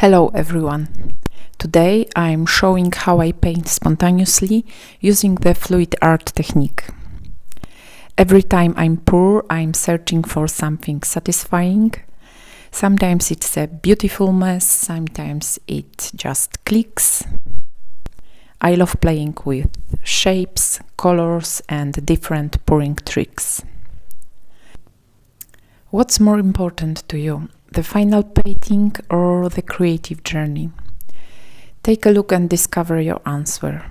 Hello everyone! Today I'm showing how I paint spontaneously using the fluid art technique. Every time I'm poor, I'm searching for something satisfying. Sometimes it's a beautiful mess, sometimes it just clicks. I love playing with shapes, colors and different pouring tricks. What's more important to you, the final painting or the creative journey? Take a look and discover your answer.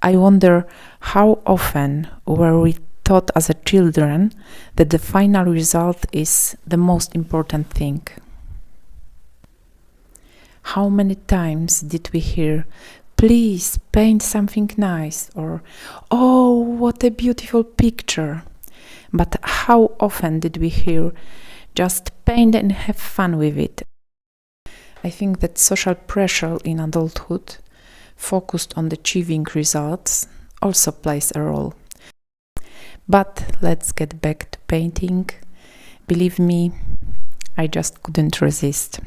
I wonder how often were we taught as a children that the final result is the most important thing? How many times did we hear, "Please paint something nice," or "Oh, what a beautiful picture"? But how often did we hear, "Just paint and have fun with it"? I think that social pressure in adulthood, focused on achieving results, also plays a role. But let's get back to painting. Believe me, I just couldn't resist.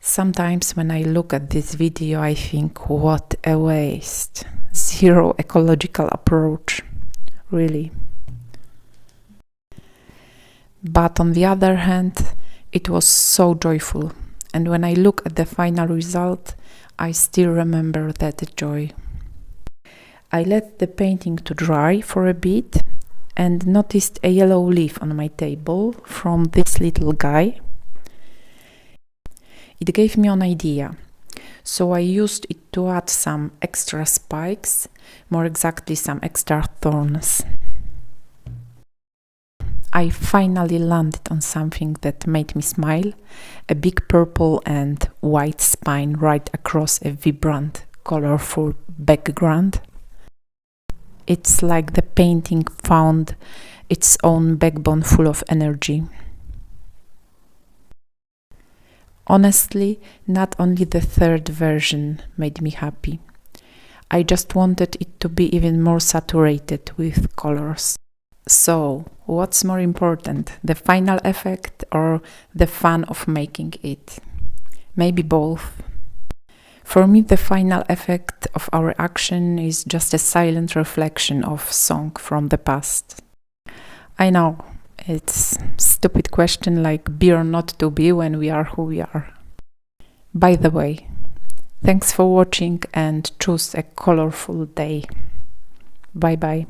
Sometimes when I look at this video, I think, what a waste. Zero ecological approach, really. But on the other hand, it was so joyful. And when I look at the final result, I still remember that joy. I let the painting to dry for a bit and noticed a yellow leaf on my table from this little guy. It gave me an idea, so I used it to add some extra spikes, more exactly some extra thorns. I finally landed on something that made me smile, a big purple and white spine right across a vibrant, colorful background. It's like the painting found its own backbone full of energy. Honestly, not only the third version made me happy. I just wanted it to be even more saturated with colors. So, what's more important, the final effect or the fun of making it? Maybe both. For me, the final effect of our action is just a silent reflection of song from the past. I know, it's a stupid question like be or not to be when we are who we are. By the way, thanks for watching and choose a colorful day. Bye bye.